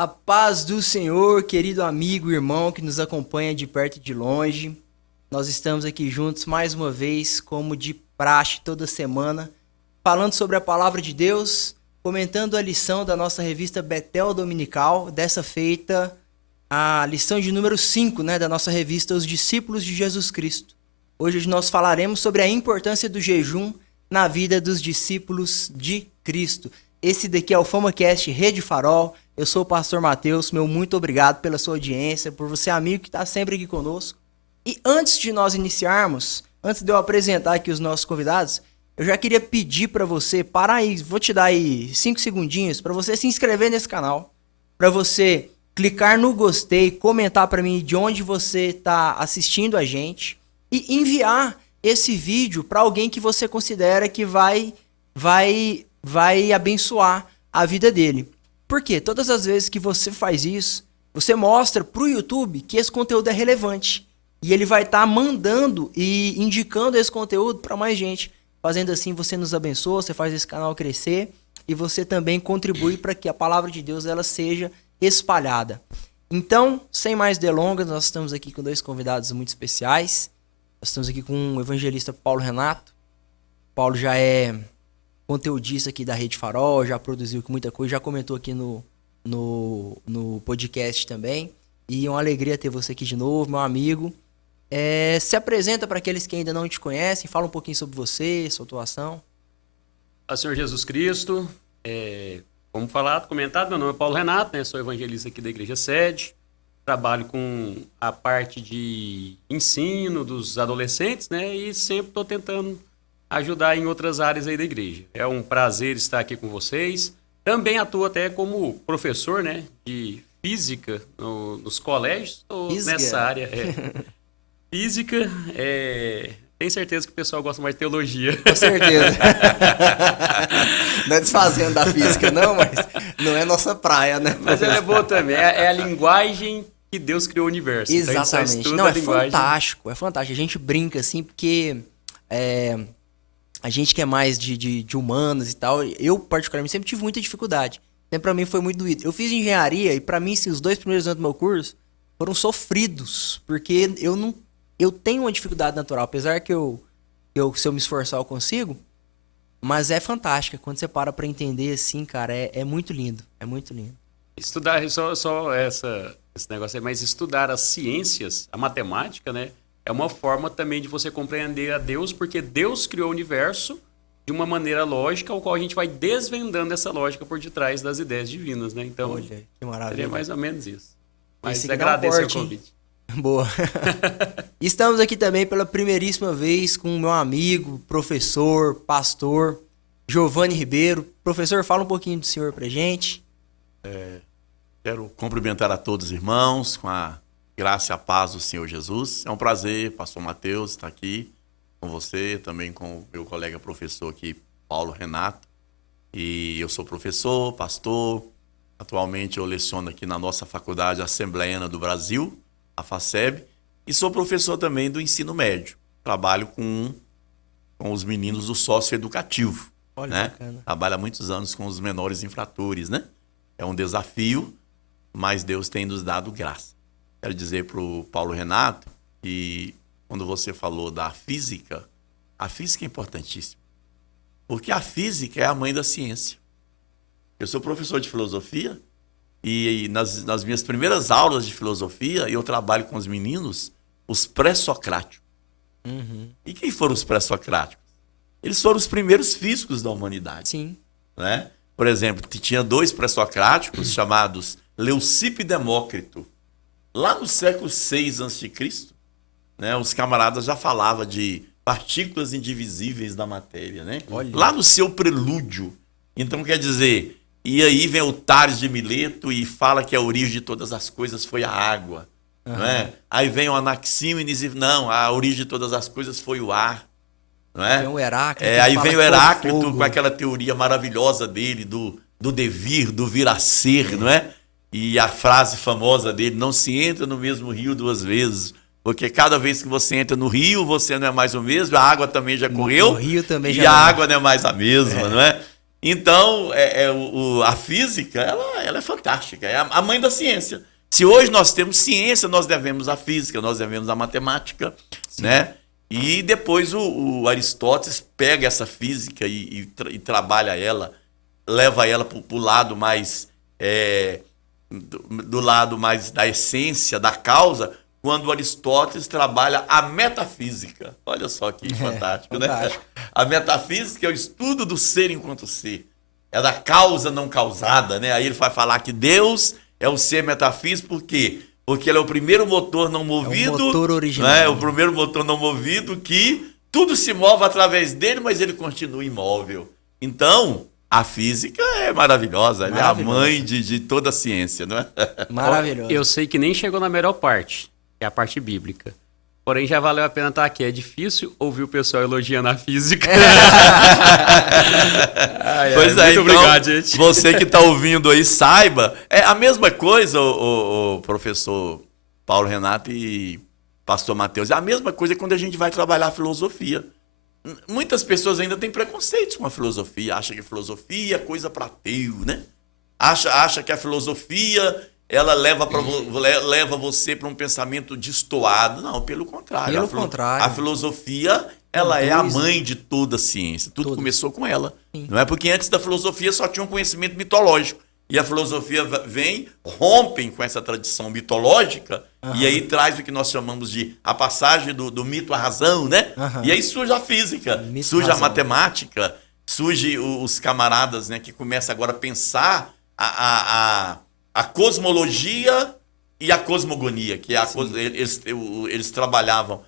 A paz do Senhor, querido amigo e irmão que nos acompanha de perto e de longe. Nós estamos aqui juntos mais uma vez, como de praxe toda semana, falando sobre a palavra de Deus, comentando a lição da nossa revista Betel Dominical, dessa feita a lição de número 5, da nossa revista Os Discípulos de Jesus Cristo. Hoje nós falaremos sobre a importância do jejum na vida dos discípulos de Cristo. Esse daqui é o FamaCast Rede Farol. Eu sou o pastor Mateus, meu muito obrigado pela sua audiência, por você amigo que está sempre aqui conosco. E antes de nós iniciarmos, antes de eu apresentar aqui os nossos convidados, eu já queria pedir para você, parar aí, vou te dar aí 5 segundinhos, para você se inscrever nesse canal, para você clicar no gostei, comentar para mim de onde você está assistindo a gente e enviar esse vídeo para alguém que você considera que vai abençoar a vida dele. Por quê? Todas as vezes que você faz isso, você mostra para o YouTube que esse conteúdo é relevante. E ele vai estar mandando e indicando esse conteúdo para mais gente. Fazendo assim, você nos abençoa, você faz esse canal crescer e você também contribui para que a palavra de Deus ela seja espalhada. Então, sem mais delongas, nós estamos aqui com 2 convidados muito especiais. Nós estamos aqui com o evangelista Paulo Renato. Paulo já é conteudista aqui da Rede Farol, já produziu muita coisa, já comentou aqui no podcast também. E é uma alegria ter você aqui de novo, meu amigo. Se apresenta para aqueles que ainda não te conhecem, fala um pouquinho sobre você, sua atuação. Olá, Senhor Jesus Cristo. Como comentado, meu nome é Paulo Renato, sou evangelista aqui da Igreja Sede. Trabalho com a parte de ensino dos adolescentes, e sempre estou tentando ajudar em outras áreas aí da igreja. É um prazer estar aqui com vocês. Também atuo até como professor, de física nos colégios. Estou nessa área. Física, tenho certeza que o pessoal gosta mais de teologia. Com certeza. Não é desfazendo da física, não, mas não é nossa praia, né? Mas ela é boa também. É a linguagem que Deus criou o universo. Exatamente. Então, não, é fantástico. É fantástico. A gente brinca assim, porque a gente que é mais de humanas e tal, eu particularmente sempre tive muita dificuldade. Sempre pra mim foi muito doído. Eu fiz engenharia e pra mim, assim, os 2 primeiros anos do meu curso foram sofridos, porque eu tenho uma dificuldade natural, apesar que se eu me esforçar eu consigo, mas é fantástica. Quando você para pra entender assim, cara, é muito lindo, é muito lindo. Estudar, esse negócio aí, mas estudar as ciências, a matemática, é uma forma também de você compreender a Deus, porque Deus criou o universo de uma maneira lógica, ao qual a gente vai desvendando essa lógica por detrás das ideias divinas, Então, olha, que maravilha. Seria mais ou menos isso. Mas esse agradeço o convite. Boa. Estamos aqui também pela primeiríssima vez com o meu amigo, professor, pastor, Giovanni Ribeiro. Professor, fala um pouquinho do senhor pra gente. Quero cumprimentar a todos os irmãos com a graça e a paz do Senhor Jesus. É um prazer, pastor Mateus, estar aqui com você, também com o meu colega professor aqui, Paulo Renato. E eu sou professor, pastor. Atualmente eu leciono aqui na nossa Faculdade Assembleiana do Brasil, a FACEB, e sou professor também do ensino médio. Trabalho com os meninos do socioeducativo. Olha, bacana. Trabalho há muitos anos com os menores infratores, É um desafio, mas Deus tem nos dado graça. Quero dizer para o Paulo Renato que quando você falou da física, a física é importantíssima. Porque a física é a mãe da ciência. Eu sou professor de filosofia e nas minhas primeiras aulas de filosofia eu trabalho com os meninos, os pré-socráticos. Uhum. E quem foram os pré-socráticos? Eles foram os primeiros físicos da humanidade. Sim. Por exemplo, tinha 2 pré-socráticos chamados Leucipo e Demócrito. Lá no século VI a.C., os camaradas já falavam de partículas indivisíveis da matéria, Olha. Lá no seu prelúdio. Então, quer dizer, e aí vem o Tales de Mileto e fala que a origem de todas as coisas foi a água. Uhum. Aí vem o Anaxímenes e não, a origem de todas as coisas foi o ar. Vem o Heráclito. Aí vem o Heráclito com aquela teoria maravilhosa dele do devir, do vir a ser, E a frase famosa dele, não se entra no mesmo rio 2 vezes, porque cada vez que você entra no rio, você não é mais o mesmo, a água também já correu, o rio também e já a água não é mais a mesma, Então, a física, ela é fantástica, é a mãe da ciência. Se hoje nós temos ciência, nós devemos a física, nós devemos a matemática, né? E depois o Aristóteles pega essa física e trabalha ela, leva ela para o lado mais, do lado mais da essência, da causa, quando Aristóteles trabalha a metafísica. Olha só que fantástico, né? A metafísica é o estudo do ser enquanto ser. É da causa não causada, né? Aí ele vai falar que Deus é o ser metafísico, por quê? Porque ele é o primeiro motor não movido. É o motor original. Né? O primeiro motor não movido que tudo se move através dele, mas ele continua imóvel. Então, a física é maravilhosa. Ela é a mãe de toda a ciência, não é? Maravilhosa. Eu sei que nem chegou na melhor parte, que é a parte bíblica. Porém, já valeu a pena estar aqui. É difícil ouvir o pessoal elogiando a física. Pois é, muito então, obrigado, gente. Você que está ouvindo aí, saiba. É a mesma coisa, o professor Paulo Renato e pastor Mateus. É a mesma coisa quando a gente vai trabalhar a filosofia. Muitas pessoas ainda têm preconceitos com a filosofia. Acham que a filosofia é coisa para ateu, né? Acha que a filosofia... ela leva você para um pensamento destoado. Não, pelo contrário. A filosofia, ela é a mãe de toda a ciência. Tudo começou com ela. Sim. Não é porque antes da filosofia só tinha um conhecimento mitológico. E a filosofia vem, rompem com essa tradição mitológica, e aí traz o que nós chamamos de a passagem do mito à razão, né? E aí surge a física, surge a matemática, surge os camaradas, né, que começam agora a pensar a cosmologia e a cosmogonia, que é eles trabalhavam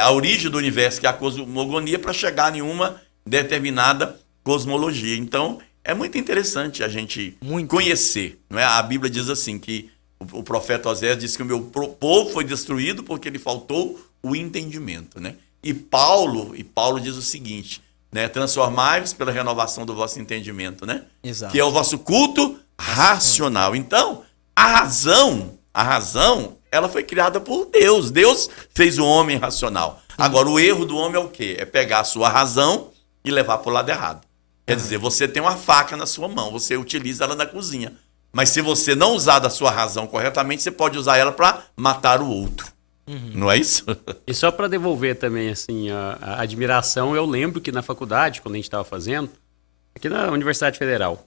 a origem do universo, que é a cosmogonia, para chegar em uma determinada cosmologia. Então, é muito interessante a gente conhecer. Não é? A Bíblia diz assim, que o profeta Oséias diz que o meu povo foi destruído porque lhe faltou o entendimento. Né? E Paulo diz o seguinte, né? Transformai-vos pela renovação do vosso entendimento, né? Exato. Que é o vosso culto racional. Então, a razão, ela foi criada por Deus. Deus fez o homem racional. Agora, o erro do homem é o quê? É pegar a sua razão e levar para o lado errado. Quer dizer, você tem uma faca na sua mão, você utiliza ela na cozinha. Mas se você não usar da sua razão corretamente, você pode usar ela para matar o outro. Não é isso? E só para devolver também assim, a admiração, eu lembro que na faculdade, quando a gente estava fazendo, aqui na Universidade Federal,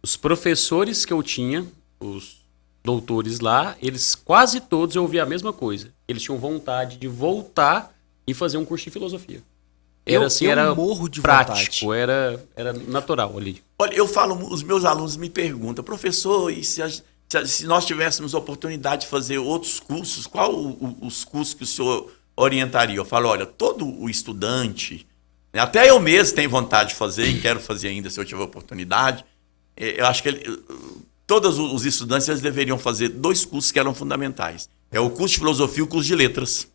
os professores que eu tinha, os doutores lá, eles quase todos eu ouvia a mesma coisa. Eles tinham vontade de voltar e fazer um curso de filosofia. Era morro de prático, vontade. Era natural ali. Olha, eu falo, os meus alunos me perguntam, professor, e se nós tivéssemos oportunidade de fazer outros cursos, qual os cursos que o senhor orientaria? Eu falo, olha, todo o estudante, até eu mesmo tenho vontade de fazer e quero fazer ainda se eu tiver oportunidade. Eu acho que todos os estudantes eles deveriam fazer 2 cursos que eram fundamentais. É o curso de filosofia e o curso de letras.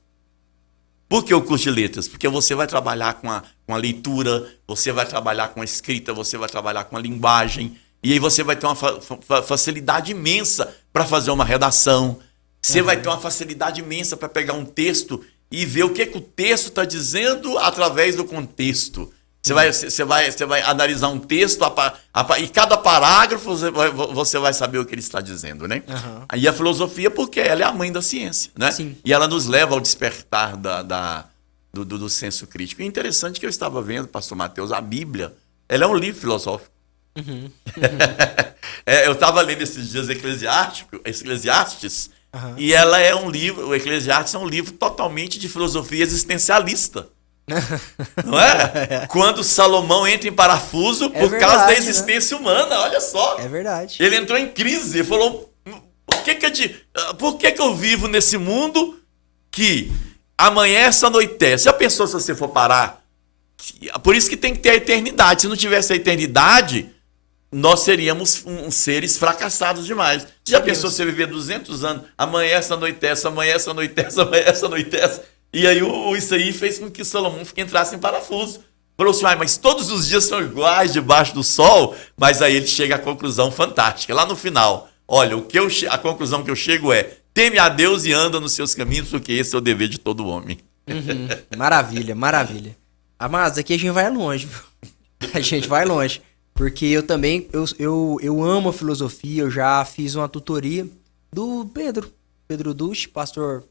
Por que o curso de letras? Porque você vai trabalhar com a leitura, você vai trabalhar com a escrita, você vai trabalhar com a linguagem, e aí você vai ter uma facilidade imensa para fazer uma redação. Você vai ter uma facilidade imensa para pegar um texto e ver o que o texto está dizendo através do contexto. Você vai analisar um texto e cada parágrafo você vai saber o que ele está dizendo, né? Aí a filosofia, porque ela é a mãe da ciência, né? Sim. E ela nos leva ao despertar do senso crítico. E é interessante que eu estava vendo, pastor Mateus, a Bíblia, ela é um livro filosófico. Eu estava lendo esses dias Eclesiastes, e ela é um livro, o Eclesiastes é um livro totalmente de filosofia existencialista. Não é? Quando Salomão entra em parafuso por causa da existência humana, olha só. É verdade. Ele entrou em crise e falou: por que eu vivo nesse mundo que amanhece, anoitece? Já pensou se você for parar? Por isso que tem que ter a eternidade. Se não tivesse a eternidade, nós seríamos seres fracassados demais. Já pensou você viver 200 anos, amanhece, anoitece, amanhece, anoitece, amanhece, anoitece? E aí isso aí fez com que Salomão entrasse em parafuso. Falou assim, mas todos os dias são iguais debaixo do sol. Mas aí ele chega à conclusão fantástica. Lá no final, olha, a conclusão que eu chego é: teme a Deus e anda nos seus caminhos, porque esse é o dever de todo homem. Maravilha, maravilha. Amados, aqui a gente vai longe, viu? A gente vai longe. Porque eu também, eu amo a filosofia, eu já fiz uma tutoria do Pedro Duche, pastor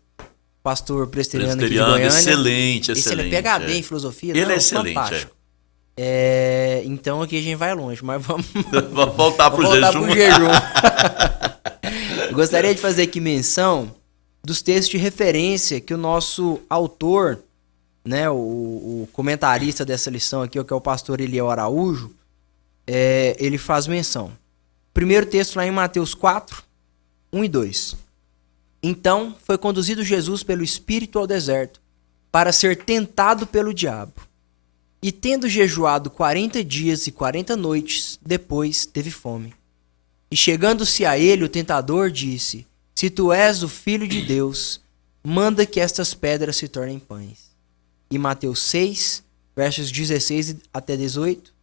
presbiteriano aqui de Goiânia. Excelente. Ele é PhD em filosofia. Ele não, é excelente, fantástico. Então aqui a gente vai longe, mas vamos voltar pro jejum. Eu gostaria de fazer aqui menção dos textos de referência que o nosso autor, né, o comentarista dessa lição aqui, que é o pastor Eliel Araújo, ele faz menção. Primeiro texto lá em Mateus 4, 1 e 2. Então foi conduzido Jesus pelo Espírito ao deserto, para ser tentado pelo diabo. E tendo jejuado 40 dias e 40 noites, depois teve fome. E chegando-se a ele, o tentador disse: Se tu és o Filho de Deus, manda que estas pedras se tornem pães. E Mateus 6, versos 16 até 18.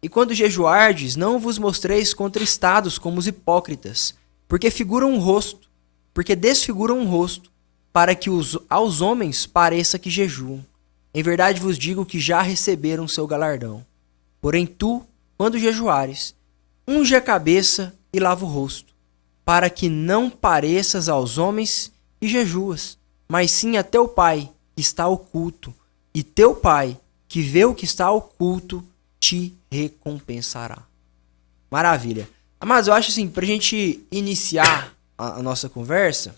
E quando jejuardes, não vos mostreis contristados como os hipócritas, porque desfiguram o rosto, para que aos homens pareça que jejuam. Em verdade vos digo que já receberam seu galardão. Porém tu, quando jejuares, unge a cabeça e lava o rosto, para que não pareças aos homens que jejuas, mas sim a teu Pai, que está oculto, e teu Pai, que vê o que está oculto, te recompensará. Maravilha. Mas eu acho assim, pra gente iniciar a nossa conversa,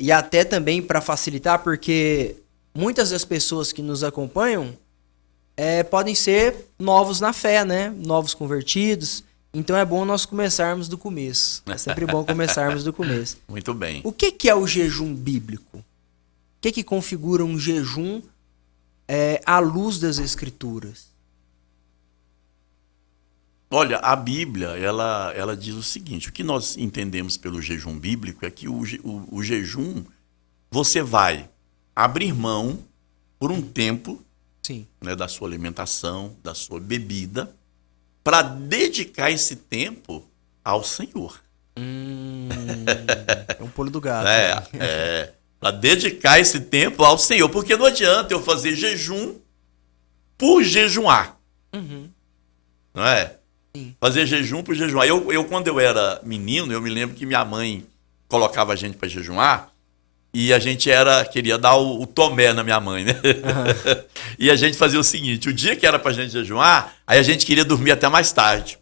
e até também para facilitar, porque muitas das pessoas que nos acompanham podem ser novos na fé, né? Novos convertidos. Então é bom nós começarmos do começo. É sempre bom começarmos do começo. Muito bem. O que é o jejum bíblico? O que configura um jejum à luz das Escrituras? Olha, a Bíblia, ela diz o seguinte: o que nós entendemos pelo jejum bíblico é que o jejum, você vai abrir mão por um tempo, sim, né, da sua alimentação, da sua bebida, para dedicar esse tempo ao Senhor. É um pulo do gato. Para dedicar esse tempo ao Senhor. Porque não adianta eu fazer jejum por jejuar. Uhum. Não é? Sim. Fazer jejum por jejuar. Eu, quando eu era menino, eu me lembro que minha mãe colocava a gente para jejuar e a gente queria dar o tomé na minha mãe, né? Uhum. E a gente fazia o seguinte: o dia que era pra gente jejuar, aí a gente queria dormir até mais tarde.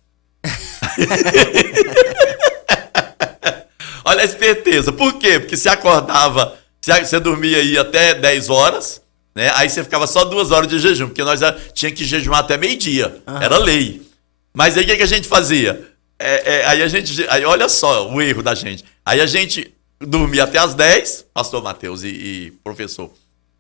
Olha a esperteza. Por quê? Porque você acordava, você dormia aí até 10 horas, né? Aí você ficava só 2 horas de jejum, porque nós tinha que jejuar até meio-dia. Uhum. Era lei. Mas aí o que a gente fazia? Aí olha só o erro da gente. Aí a gente dormia até as 10, pastor Mateus e professor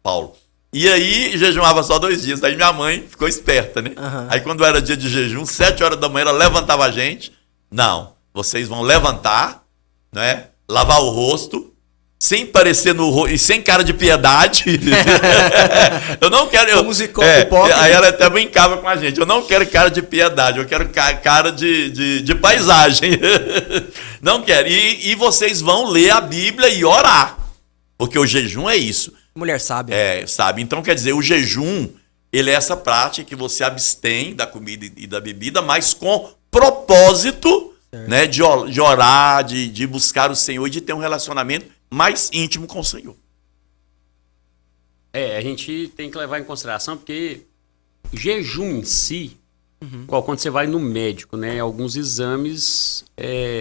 Paulo. E aí jejuava só 2 dias. Aí minha mãe ficou esperta, né? Uhum. Aí quando era dia de jejum, 7 horas da manhã, ela levantava a gente. Não, vocês vão levantar, né? Lavar o rosto, sem parecer no rosto e sem cara de piedade. Eu não quero. Aí ela até brincava com a gente. Eu não quero cara de piedade, eu quero cara de paisagem. Não quero. E vocês vão ler a Bíblia e orar. Porque o jejum é isso. Mulher sábia. Sabe. Então, quer dizer, o jejum, ele é essa prática que você abstém da comida e da bebida, mas com propósito, né, de orar, de buscar o Senhor e de ter um relacionamento mais íntimo com o Senhor. A gente tem que levar em consideração, porque o jejum em si, igual quando você vai no médico, né? Alguns exames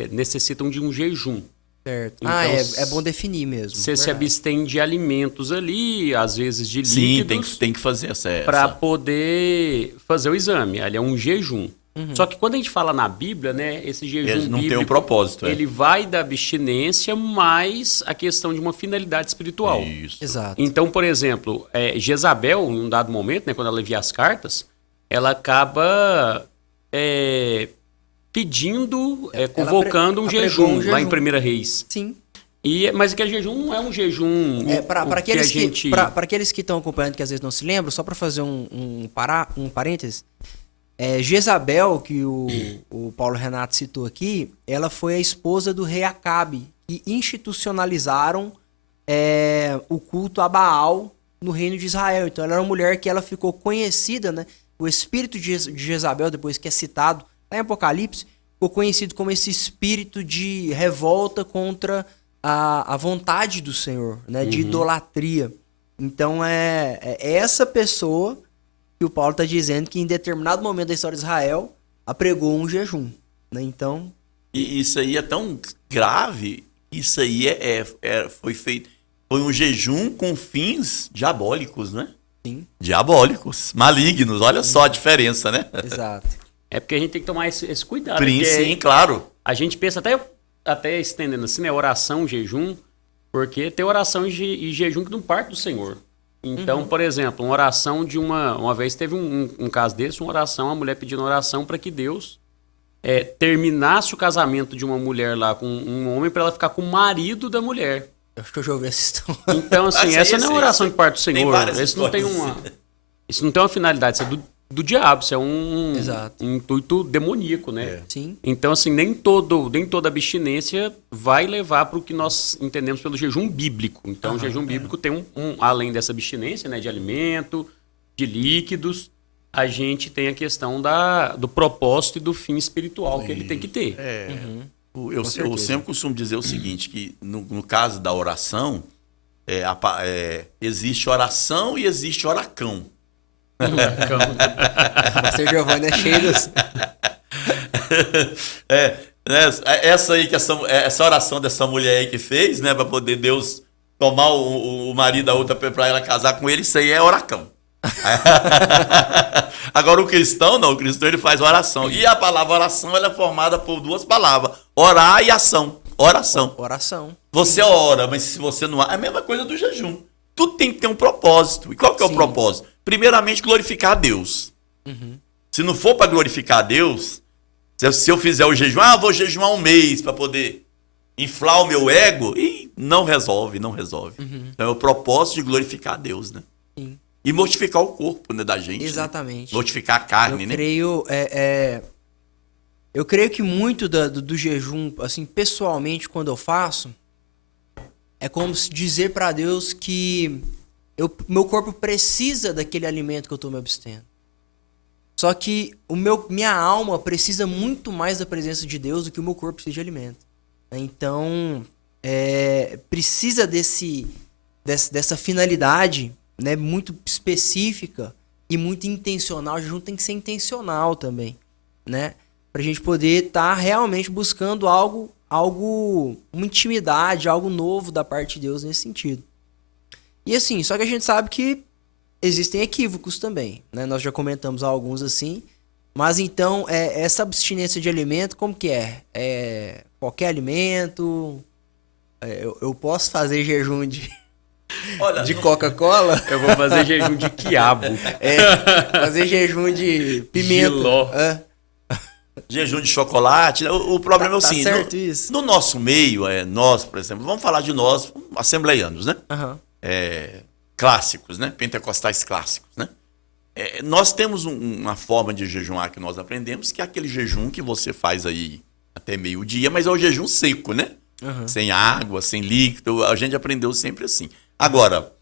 necessitam de um jejum. Certo. Então, é bom definir mesmo. Você se abstém de alimentos ali, às vezes de líquidos. Sim, tem que fazer essa. Para poder fazer o exame. Ali é um jejum. Uhum. Só que quando a gente fala na Bíblia, né, esse jejum ele não bíblico, tem um propósito. Ele vai da abstinência, mais a questão de uma finalidade espiritual. Isso. Exato. Então, por exemplo, Jezabel, em um dado momento, né, quando ela envia as cartas, ela acaba pedindo, convocando um jejum lá em 1 Reis. Sim. Mas aquele jejum não é um jejum... Para aqueles que estão acompanhando, que às vezes não se lembram, só para fazer um parênteses... Jezabel, que o Paulo Renato citou aqui, ela foi a esposa do rei Acabe, que institucionalizaram o culto a Baal no reino de Israel. Então ela era uma mulher que ela ficou conhecida, né? o espírito de Jezabel, depois que é citado lá em Apocalipse, ficou conhecido como esse espírito de revolta contra a vontade do Senhor, né? De idolatria. Então é essa pessoa que o Paulo está dizendo que em determinado momento da história de Israel apregou um jejum, né? Então... E isso aí é tão grave, isso aí foi feito, foi um jejum com fins diabólicos, né? Sim. Diabólicos, malignos, olha só a diferença, né? Exato. É porque a gente tem que tomar esse cuidado. Sim, claro. A gente pensa até estendendo assim, né? Oração, jejum, porque tem oração e jejum que não parte do Senhor. Então, por exemplo, uma oração de uma vez teve um caso desse, uma oração, a mulher pedindo oração para que Deus terminasse o casamento de uma mulher lá com um homem para ela ficar com o marido da mulher. Eu acho que eu já ouvi essa história. Então, assim, essa não é uma oração que parte do Senhor. Isso não tem uma finalidade, isso é do diabo, isso é um intuito demoníaco, né? Sim. Então, assim, nem toda abstinência vai levar para o que nós entendemos pelo jejum bíblico. Então, o jejum bíblico tem além dessa abstinência, né, de alimento, de líquidos, a gente tem a questão do propósito e do fim espiritual que ele tem que ter. Eu sempre costumo dizer o seguinte, que no caso da oração, existe oração e existe oracão. O pastor Giovanni é cheio dos... Essa aí, essa oração dessa mulher aí que fez, né, para poder Deus tomar o marido da outra para ela casar com ele, isso aí é oracão. Agora o cristão não, o cristão ele faz oração. E a palavra oração ela é formada por duas palavras: orar e ação. Oração. Você ora, mas se você não... É a mesma coisa do jejum. Tudo tem que ter um propósito. E qual que é o propósito? Primeiramente, glorificar a Deus. Se não for para glorificar a Deus, se eu fizer o jejum, vou jejuar um mês para poder inflar o meu ego, e não resolve. Então é o propósito de glorificar a Deus, né? Sim. E mortificar o corpo, né, da gente. Exatamente. Né? Mortificar a carne, né? Eu creio que muito do jejum, assim, pessoalmente, quando eu faço, é como se dizer para Deus que meu corpo precisa daquele alimento que eu estou me abstendo. Só que minha alma precisa muito mais da presença de Deus do que o meu corpo precisa de alimento. Então, precisa dessa finalidade, né, muito específica e muito intencional. O jejum tem que ser intencional também, né? Pra gente poder estar realmente buscando uma intimidade, algo novo da parte de Deus nesse sentido. E assim, só que a gente sabe que existem equívocos também, né? Nós já comentamos alguns assim, mas então, essa abstinência de alimento, como que é? Qualquer alimento? Eu posso fazer jejum de Coca-Cola? Eu vou fazer jejum de quiabo. Fazer jejum de pimenta. Giló. Jejum de chocolate. O problema é o seguinte, certo isso. no nosso meio, nós, por exemplo, vamos falar de nós, assembleianos, né? Clássicos, né? Pentecostais clássicos, né? Nós temos uma forma de jejuar que nós aprendemos, que é aquele jejum que você faz aí até meio-dia, mas é o jejum seco, né? Sem água, sem líquido, a gente aprendeu sempre assim. Agora,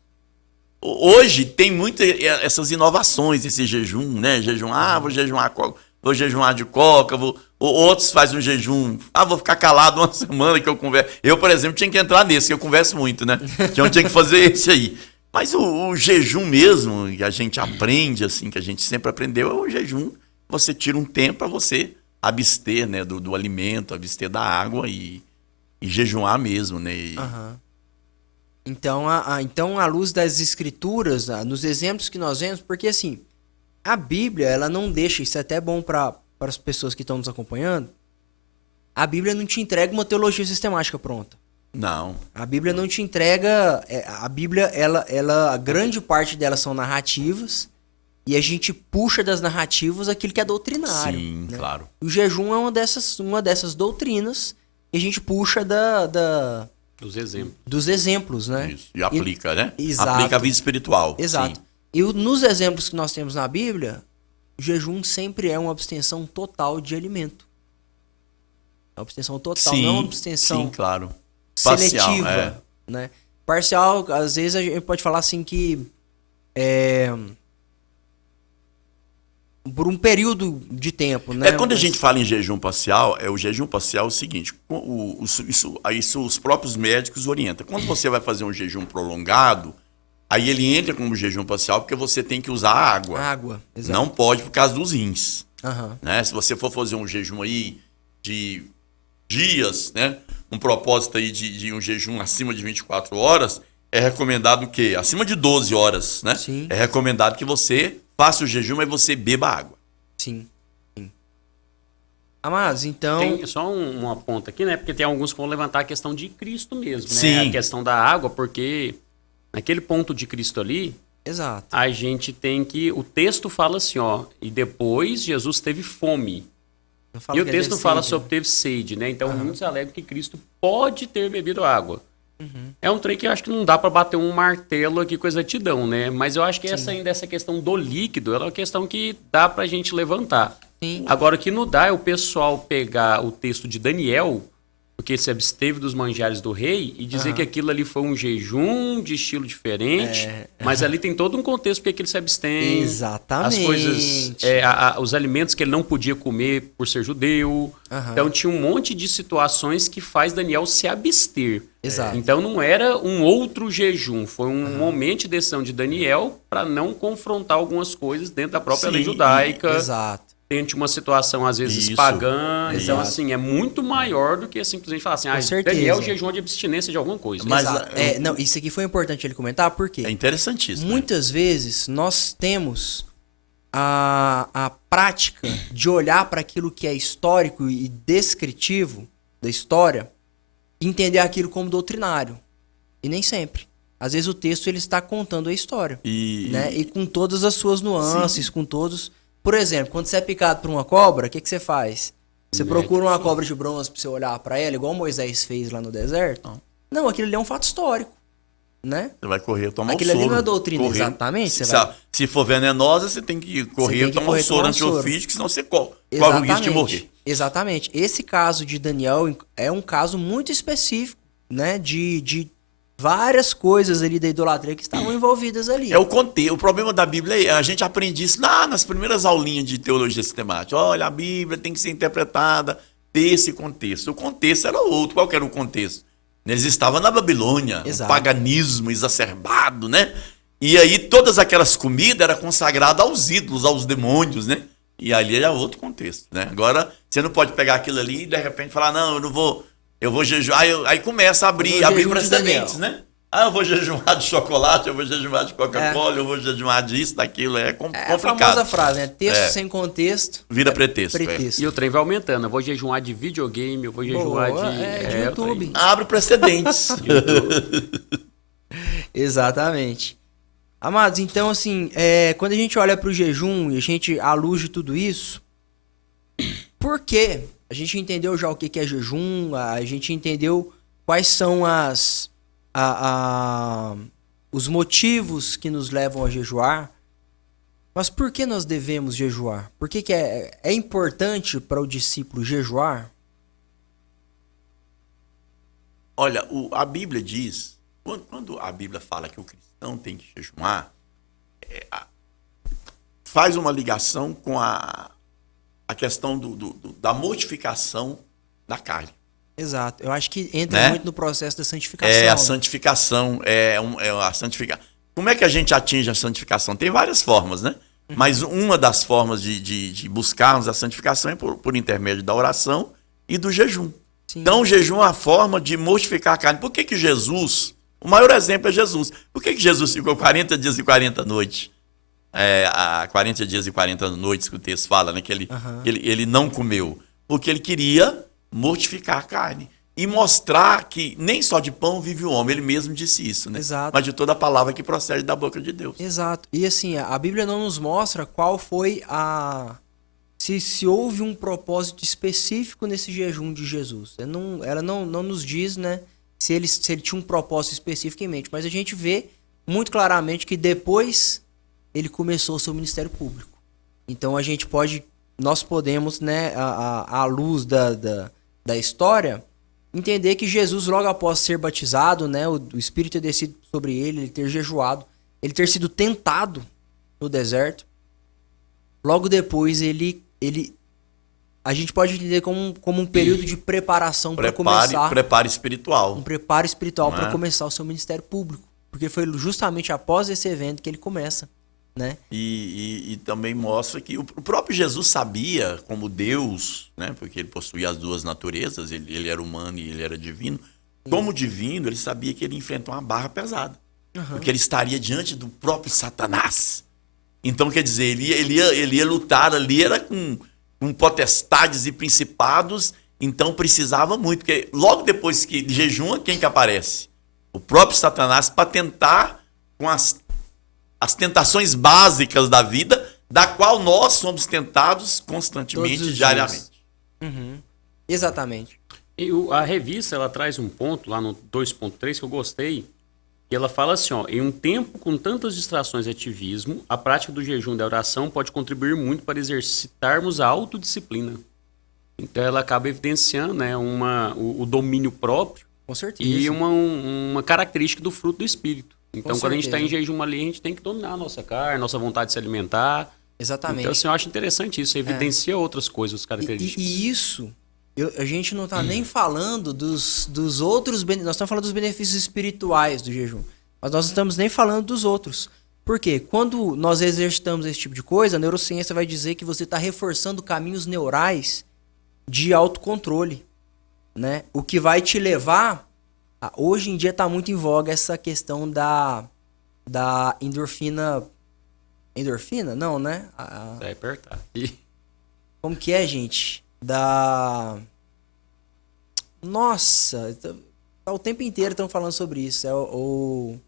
hoje tem muitas essas inovações, esse jejum, né? Vou jejuar de coca, outros fazem um jejum, vou ficar calado uma semana que eu converso. Eu, por exemplo, tinha que entrar nesse, que eu converso muito, né? Então eu tinha que fazer esse aí. Mas o jejum mesmo, que a gente aprende, assim, que a gente sempre aprendeu, é o jejum. Você tira um tempo para você abster, né, do alimento, abster da água e jejuar mesmo, né? Então, à luz das escrituras, nos exemplos que nós vemos, porque assim, a Bíblia, ela não deixa, isso é até bom para as pessoas que estão nos acompanhando, a Bíblia não te entrega uma teologia sistemática pronta. Não. A Bíblia não te entrega... A Bíblia, a grande parte delas são narrativas, e a gente puxa das narrativas aquilo que é doutrinário. Sim, né? Claro. O jejum é uma dessas doutrinas, e a gente puxa dos exemplos, né? Isso. E aplica, né? Exato. Aplica a vida espiritual. Exato. Sim. E nos exemplos que nós temos na Bíblia, o jejum sempre é uma abstenção total de alimento. É uma abstenção total, não é uma abstenção claro. seletiva. Parcial, né? Parcial, às vezes a gente pode falar assim que por um período de tempo, né? Quando a Mas- gente fala em jejum parcial, o jejum parcial é o seguinte, isso os próprios médicos orientam. Quando você vai fazer um jejum prolongado, aí ele entra como jejum parcial porque você tem que usar água. Água, exato. Não pode por causa dos rins. Aham. Né? Se você for fazer um jejum aí de dias, né? Um propósito aí de um jejum acima de 24 horas, é recomendado o quê? Acima de 12 horas, né? Sim. É recomendado que você faça o jejum, mas você beba água. Sim. Sim. Amados, então... Tem só uma ponta aqui, né? Porque tem alguns que vão levantar a questão de Cristo mesmo, né? Sim. A questão da água, porque naquele ponto de Cristo ali, Exato. a gente tem que... O texto fala assim, ó, e depois Jesus teve fome. Não fala E o que é texto não fala decente, sobre teve sede, né? Então muitos alegam que Cristo pode ter bebido água. É um trem que eu acho que não dá para bater um martelo aqui com exatidão, né? Mas eu acho que essa questão do líquido, ela é uma questão que dá pra gente levantar. Sim. Agora, o que não dá é o pessoal pegar o texto de Daniel, porque se absteve dos manjares do rei, e dizer que aquilo ali foi um jejum de estilo diferente, mas ali tem todo um contexto porque ele se abstém. Exatamente. As coisas, os alimentos que ele não podia comer por ser judeu. Aham. Então tinha um monte de situações que faz Daniel se abster. Exato. Então não era um outro jejum, foi um momento de decisão de Daniel para não confrontar algumas coisas dentro da própria lei Sim, judaica. Exato. Tente uma situação, às vezes, Isso. pagã. Então, Exato. assim, é muito maior do que simplesmente falar assim, certeza. Daniel jejuou de abstinência de alguma coisa. Mas, Exato. Não, isso aqui foi importante ele comentar, porque É interessantíssimo. né? muitas vezes nós temos a prática de olhar para aquilo que é histórico e descritivo da história, entender aquilo como doutrinário. E nem sempre. Às vezes o texto ele está contando a história. Né? E com todas as suas nuances, com todos... Por exemplo, quando você é picado por uma cobra, o que você faz? Você procura uma cobra de bronze para você olhar para ela, igual Moisés fez lá no deserto? Não, aquilo ali é um fato histórico. Né? Você vai correr, tomar Aquilo um ali soro. não é doutrina, correr. exatamente, Se, você vai- se for venenosa, você tem que correr, tem que tomar correr, um soro tomar um soro. antiofídico, senão você corre o risco de morrer. Exatamente. Esse caso de Daniel é um caso muito específico, né? De várias coisas ali da idolatria que estavam envolvidas ali. É o contexto. O problema da Bíblia é a gente aprende isso lá nas primeiras aulinhas de teologia sistemática. Olha, a Bíblia tem que ser interpretada desse contexto. O contexto era outro. Qual que era o contexto? Eles estavam na Babilônia, Exato. um paganismo exacerbado, né? E aí todas aquelas comidas eram consagradas aos ídolos, aos demônios, né? E ali era outro contexto, né? Agora, você não pode pegar aquilo ali e de repente falar, não, eu vou jejuar. Aí começa a abrir jejum de precedentes, Daniel. né? Ah, eu vou jejuar de chocolate, eu vou jejuar de Coca-Cola, eu vou jejuar disso, daquilo. É É a complicado. famosa frase, né? Texto sem contexto. Vira pretexto. Pretexto. E o trem vai aumentando. Eu vou jejuar de videogame, eu vou jejuar Boa, de... de o YouTube. trem. Abre precedentes. Exatamente. Amados, então assim, quando a gente olha para o jejum e a gente, à luz de tudo isso, por quê? A gente entendeu já o que é jejum, a gente entendeu quais são os motivos que nos levam a jejuar, mas por que nós devemos jejuar? Por que é importante para o discípulo jejuar? Olha, a Bíblia diz, quando a Bíblia fala que o cristão tem que jejuar, faz uma ligação com a questão da mortificação da carne. Exato. Eu acho que entra Né? muito no processo da santificação. É a né? santificação, a santificação. Como é que a gente atinge a santificação? Tem várias formas, né? Mas uma das formas de buscarmos a santificação é por intermédio da oração e do jejum. Sim. Então, o jejum é a forma de mortificar a carne. Por que Jesus, o maior exemplo é Jesus. Por que Jesus ficou 40 dias e 40 noites? 40 dias e 40 noites que o texto fala, né? Que ele não comeu. Porque ele queria mortificar a carne. E mostrar que nem só de pão vive o homem. Ele mesmo disse isso, né? Exato. Mas de toda a palavra que procede da boca de Deus. Exato. E assim, a Bíblia não nos mostra qual foi se houve um propósito específico nesse jejum de Jesus. Ela não nos diz, né, se ele tinha um propósito específico em mente. Mas a gente vê muito claramente que depois ele começou o seu ministério público. Então nós podemos, né, à luz da história, entender que Jesus, logo após ser batizado, né, o Espírito ter descido sobre ele ter jejuado, ele ter sido tentado no deserto, Logo depois a gente pode entender como um período de preparação para começar. Preparo espiritual. Um preparo espiritual Não para é? começar o seu ministério público. Porque foi justamente após esse evento que ele começa, né? E também mostra que o próprio Jesus sabia, como Deus, né? Porque ele possuía as duas naturezas, ele era humano e ele era divino. Como divino, ele sabia que ele enfrentou uma barra pesada. Porque ele estaria diante do próprio Satanás. Então, quer dizer, ele ia lutar ali, era com potestades e principados, então precisava muito. Porque logo depois que jejuma, quem que aparece? O próprio Satanás, para tentar, com as tentações básicas da vida, da qual nós somos tentados constantemente, diariamente. Exatamente. E a revista, ela traz um ponto lá no 2.3 que eu gostei, que ela fala assim, ó, em um tempo com tantas distrações e ativismo, a prática do jejum e da oração pode contribuir muito para exercitarmos a autodisciplina. Então ela acaba evidenciando, né, o domínio próprio. Com certeza. E uma característica do fruto do Espírito. Então, quando a gente está em certeza. jejum ali, a gente tem que dominar a nossa carne, nossa vontade de se alimentar. Exatamente. Então, assim, eu acho interessante isso. Evidencia outras coisas, características. E isso, a gente não está nem falando dos outros... Nós estamos falando dos benefícios espirituais do jejum. Mas nós não estamos nem falando dos outros. Por quê? Quando nós exercitamos esse tipo de coisa, a neurociência vai dizer que você está reforçando caminhos neurais de autocontrole, né? O que vai te levar... Hoje em dia está muito em voga essa questão da endorfina... Endorfina? Não, né? Vai apertar. Como que é, gente? Nossa, o tempo inteiro estão falando sobre isso. É o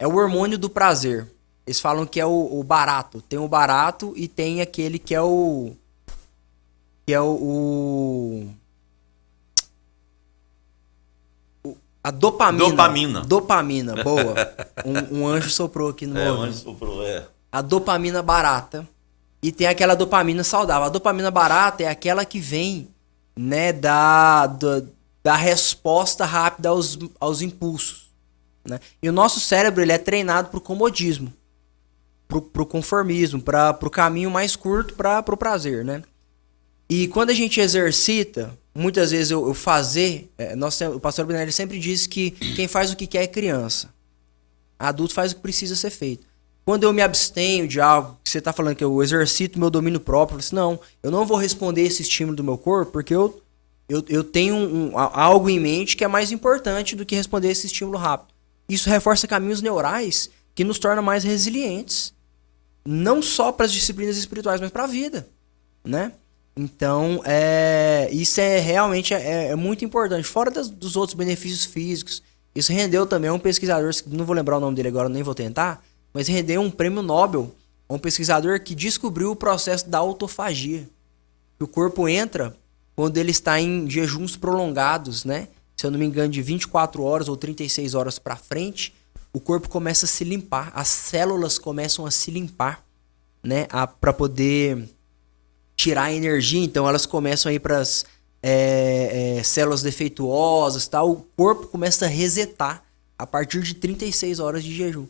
hormônio do prazer. Eles falam que é o barato. Tem o barato e tem aquele que é o... A dopamina. Dopamina, boa. Um anjo soprou aqui no meu ouvido. O anjo soprou, A dopamina barata. E tem aquela dopamina saudável. A dopamina barata é aquela que vem, né, da resposta rápida aos impulsos, né? E o nosso cérebro, ele é treinado pro comodismo, pro conformismo, pro caminho mais curto, pro prazer, né? E quando a gente exercita, muitas vezes o pastor Binelli sempre diz que quem faz o que quer é criança. Adulto faz o que precisa ser feito. Quando eu me abstenho de algo, que você está falando que eu exercito meu domínio próprio, eu falo assim, não, eu não vou responder esse estímulo do meu corpo porque eu tenho algo em mente que é mais importante do que responder esse estímulo rápido. Isso reforça caminhos neurais que nos tornam mais resilientes. Não só para as disciplinas espirituais, mas para a vida, né? Então, isso realmente é muito importante. Fora dos outros benefícios físicos, isso rendeu também a um pesquisador, não vou lembrar o nome dele agora, nem vou tentar, mas rendeu um prêmio Nobel a um pesquisador que descobriu o processo da autofagia. O corpo entra quando ele está em jejuns prolongados, né? Se eu não me engano, de 24 horas ou 36 horas para frente, o corpo começa a se limpar, as células começam a se limpar, né? Para poder tirar a energia, então elas começam a ir para as células defeituosas, tal. O corpo começa a resetar a partir de 36 horas de jejum.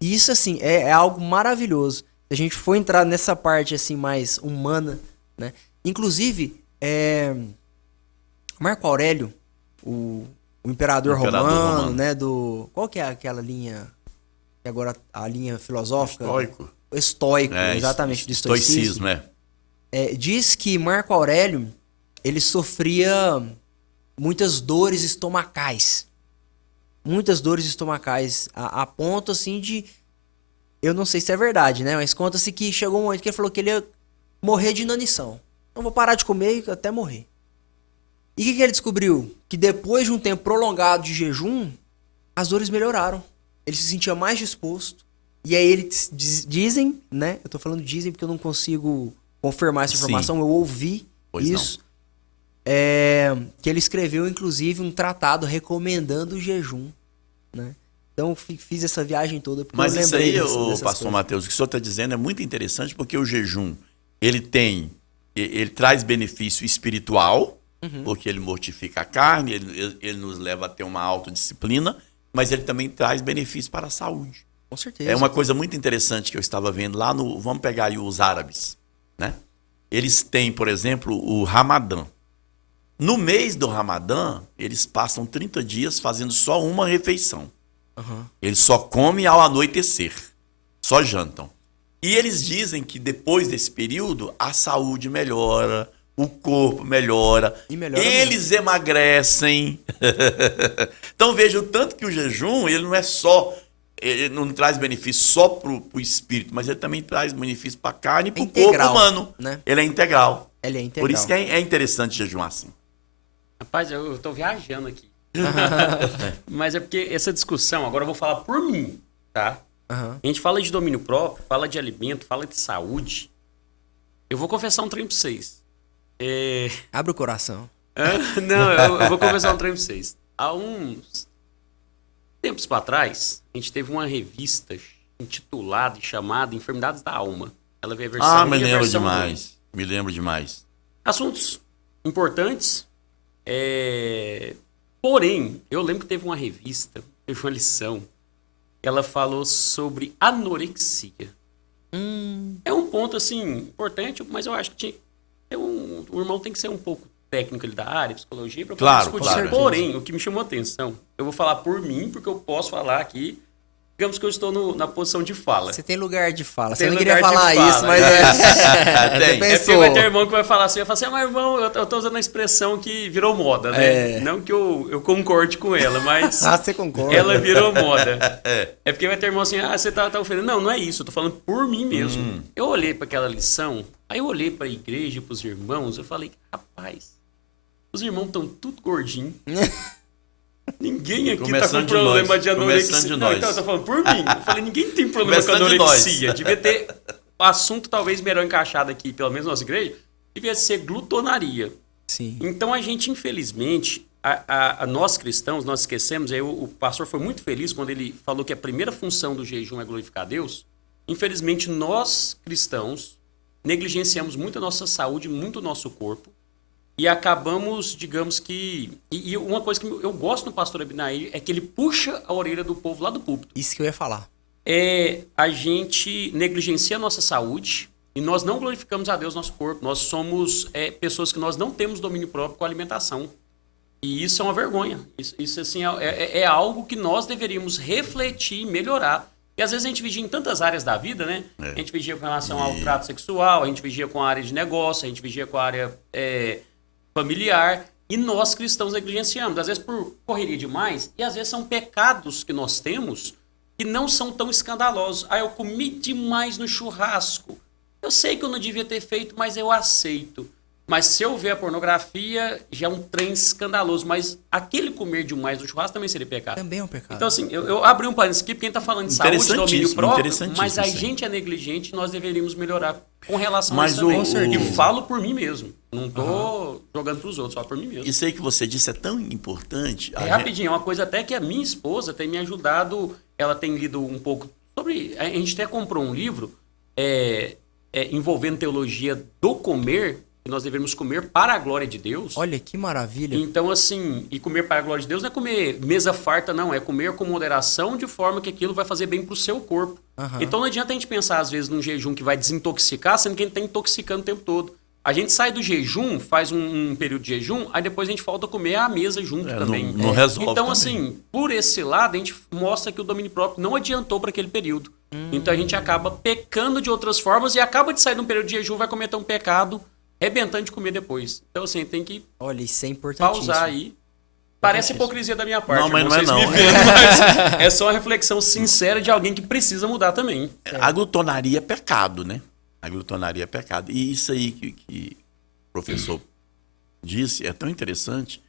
E isso, assim, é algo maravilhoso. Se a gente for entrar nessa parte, assim, mais humana, né? Inclusive, Marco Aurélio, o imperador romano, né? Qual que é aquela linha, que agora a linha filosófica? Estoico, exatamente, do estoicismo. Diz que Marco Aurélio, ele sofria muitas dores estomacais. Muitas dores estomacais, a ponto, assim, de... Eu não sei se é verdade, né? Mas conta-se que chegou um momento que ele falou que ele ia morrer de inanição. Não vou parar de comer até morrer. E o que ele descobriu? Que depois de um tempo prolongado de jejum, as dores melhoraram. Ele se sentia mais disposto. E aí eles dizem, né? Eu tô falando dizem porque eu não consigo confirmar essa informação. Eu ouvi isso. Que ele escreveu, inclusive, um tratado recomendando o jejum, né? Então, fiz essa viagem toda porque Mas eu lembrei isso aí, dessas pastor coisas. Mateus, o que o senhor está dizendo é muito interessante, porque o jejum, ele traz benefício espiritual, porque ele mortifica a carne, ele nos leva a ter uma autodisciplina, mas ele também traz benefício para a saúde. Com certeza. É uma coisa muito interessante que eu estava vendo lá no... Vamos pegar aí os árabes, né? Eles têm, por exemplo, o Ramadã. No mês do Ramadã, eles passam 30 dias fazendo só uma refeição. Uhum. Eles só comem ao anoitecer. Só jantam. E eles dizem que depois desse período, a saúde melhora, o corpo melhora, E melhora eles emagrecem. Então veja o tanto que o jejum, ele não é só... Ele não traz benefício só pro espírito, mas ele também traz benefício para a carne e para o corpo integral, humano. né? Ele é integral. Ele é integral. Por isso que é interessante jejuar assim. Rapaz, eu tô viajando aqui. Mas é porque essa discussão, agora eu vou falar por mim, tá? Uhum. A gente fala de domínio próprio, fala de alimento, fala de saúde. Eu vou confessar um trem pra vocês. Abre o coração. Não, eu vou confessar um trem pra vocês. Há uns tempos pra trás, a gente teve uma revista intitulada e chamada Enfermidades da Alma. Ela veio a versão Ah, me 1 e a lembro versão demais. 2. Me lembro demais. Assuntos importantes. Porém, eu lembro que teve uma revista, teve uma lição, ela falou sobre anorexia. É um ponto, assim, importante, mas eu acho que tinha que ter o irmão tem que ser um pouco técnico ali da área, psicologia, para poder Claro, discutir. claro. Porém, o que me chamou a atenção, eu vou falar por mim, porque eu posso falar aqui, digamos que eu estou na posição de fala. Você tem lugar de fala. Tem Você não lugar queria de falar fala, isso, mas Tem. você É porque pensou. vai ter irmão que vai falar assim, vai falar assim, mas irmão, eu tô usando a expressão que virou moda, né? Não que eu concorde com ela, mas Ah, você concorda. ela virou moda. É porque vai ter irmão assim, você tá ofendendo. Não é isso, eu tô falando por mim mesmo. Eu olhei para aquela lição, aí eu olhei para a igreja, para os irmãos, eu falei, rapaz, os irmãos estão tudo gordinhos. Ninguém aqui Começando tá com de problema nós, de anorexia. começando de não, nós. então eu tô falando por mim. Eu falei, ninguém tem problema com Começando de nós. anorexia. Devia ter o assunto talvez melhor encaixado aqui, pelo menos na nossa igreja, devia ser glutonaria. Sim. Então a gente, infelizmente, nós cristãos, nós esquecemos, aí o pastor foi muito feliz quando ele falou que a primeira função do jejum é glorificar a Deus. Infelizmente, nós cristãos negligenciamos muito a nossa saúde, muito o nosso corpo. E acabamos, digamos que... E uma coisa que eu gosto do pastor Abinair é que ele puxa a orelha do povo lá do púlpito. Isso que eu ia falar. A gente negligencia a nossa saúde e nós não glorificamos a Deus nosso corpo. Nós somos pessoas que nós não temos domínio próprio com a alimentação. E isso é uma vergonha. Isso assim, é algo que nós deveríamos refletir e melhorar. E às vezes a gente vigia em tantas áreas da vida, né? A gente vigia com relação ao trato sexual, a gente vigia com a área de negócio, a gente vigia com a área... familiar, e nós cristãos negligenciamos, às vezes por correria demais, e às vezes são pecados que nós temos que não são tão escandalosos. Eu comi demais no churrasco. Eu sei que eu não devia ter feito, mas eu aceito. Mas se eu ver a pornografia, já é um trem escandaloso. Mas aquele comer demais no churrasco também seria pecado. Também é um pecado. Então, assim, eu abri um parênteses aqui, porque a gente está falando de saúde, domínio próprio, mas a sim. gente é negligente e nós deveríamos melhorar com relação a Mas isso também. com certeza. E falo por mim mesmo. Não tô jogando para os outros, só por mim mesmo. Isso aí que você disse é tão importante. Rapidinho, é uma coisa até que a minha esposa tem me ajudado, ela tem lido um pouco sobre... A gente até comprou um livro envolvendo teologia do comer, que nós devemos comer para a glória de Deus. Olha que maravilha. Então, assim, e comer para a glória de Deus não é comer mesa farta, não. É comer com moderação, de forma que aquilo vai fazer bem para o seu corpo. Então, não adianta a gente pensar, às vezes, num jejum que vai desintoxicar, sendo que a gente está intoxicando o tempo todo. A gente sai do jejum, faz um período de jejum, aí depois a gente volta a comer à mesa junto também. Não resolve então, também. assim, por esse lado, a gente mostra que o domínio próprio não adiantou para aquele período. Então, a gente acaba pecando de outras formas e acaba de sair de um período de jejum, vai cometer um pecado arrebentando de comer depois. Então, assim, tem que Olha, isso é importantíssimo. pausar aí. Parece hipocrisia da minha parte. Não, mas não é vocês não. me veem, mas é só uma reflexão sincera de alguém que precisa mudar também. A glutonaria é pecado, né? A glutonaria é pecado. E isso aí que o professor disse é tão interessante,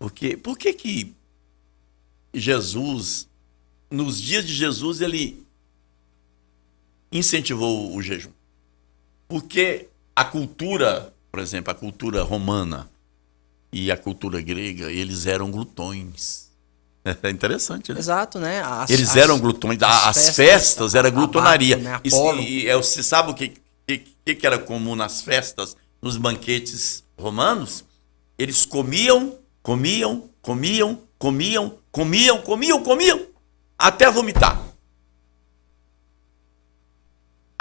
porque por que Jesus, nos dias de Jesus, ele incentivou o jejum? Porque a cultura, por exemplo, a cultura romana e a cultura grega, eles eram glutões. É interessante, né? Exato, né? Eles eram glutões. As festas era glutonaria. Abaco, né? E Apolo. você sabe o que era comum nas festas, nos banquetes romanos? Eles comiam, até vomitar.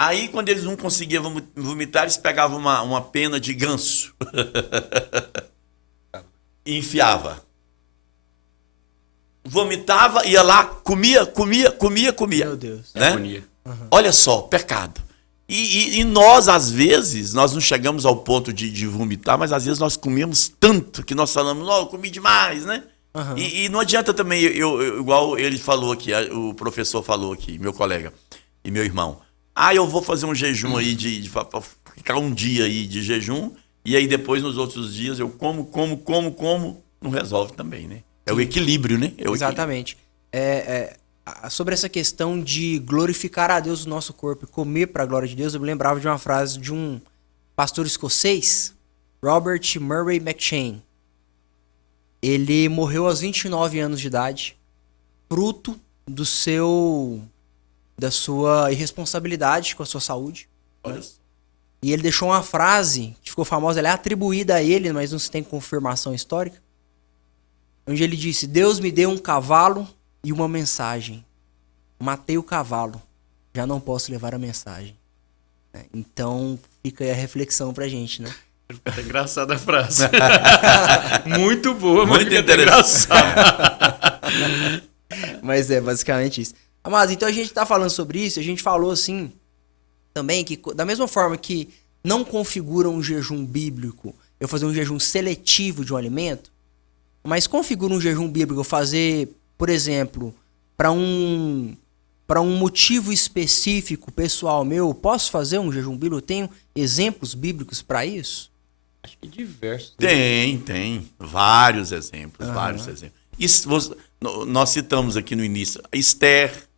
Aí, quando eles não conseguiam vomitar, eles pegavam uma pena de ganso e enfiava. Vomitava, ia lá, comia. Meu Deus. Né? Agonia. Olha só, pecado. E nós, às vezes, nós não chegamos ao ponto de vomitar, mas às vezes nós comemos tanto que nós falamos, não, eu comi demais, né? Uhum. E não adianta também, igual ele falou aqui, o professor falou aqui, meu colega e meu irmão. Eu vou fazer um jejum aí, pra ficar um dia aí de jejum, e aí depois nos outros dias eu como, não resolve também, né? É o equilíbrio, né? Exatamente. Sobre essa questão de glorificar a Deus no nosso corpo e comer para a glória de Deus, eu me lembrava de uma frase de um pastor escocês, Robert Murray McCheyne. Ele morreu aos 29 anos de idade, fruto da sua irresponsabilidade com a sua saúde. Olha só. E ele deixou uma frase que ficou famosa, ela é atribuída a ele, mas não se tem confirmação histórica, onde ele disse: Deus me deu um cavalo e uma mensagem. Matei o cavalo, já não posso levar a mensagem. Então fica aí a reflexão pra gente, né? Fica até engraçada a frase. Muito boa, Muito mas fica até engraçada. Mas é basicamente isso. Amados, então a gente tá falando sobre isso, a gente falou assim também que da mesma forma que não configura um jejum bíblico eu fazer um jejum seletivo de um alimento, mas configura um jejum bíblico eu fazer, por exemplo, para um motivo específico pessoal meu, posso fazer um jejum bíblico? Eu tenho exemplos bíblicos para isso? Acho que diversos. Né? Tem. Vários exemplos, vários exemplos. Nós citamos aqui no início Esther,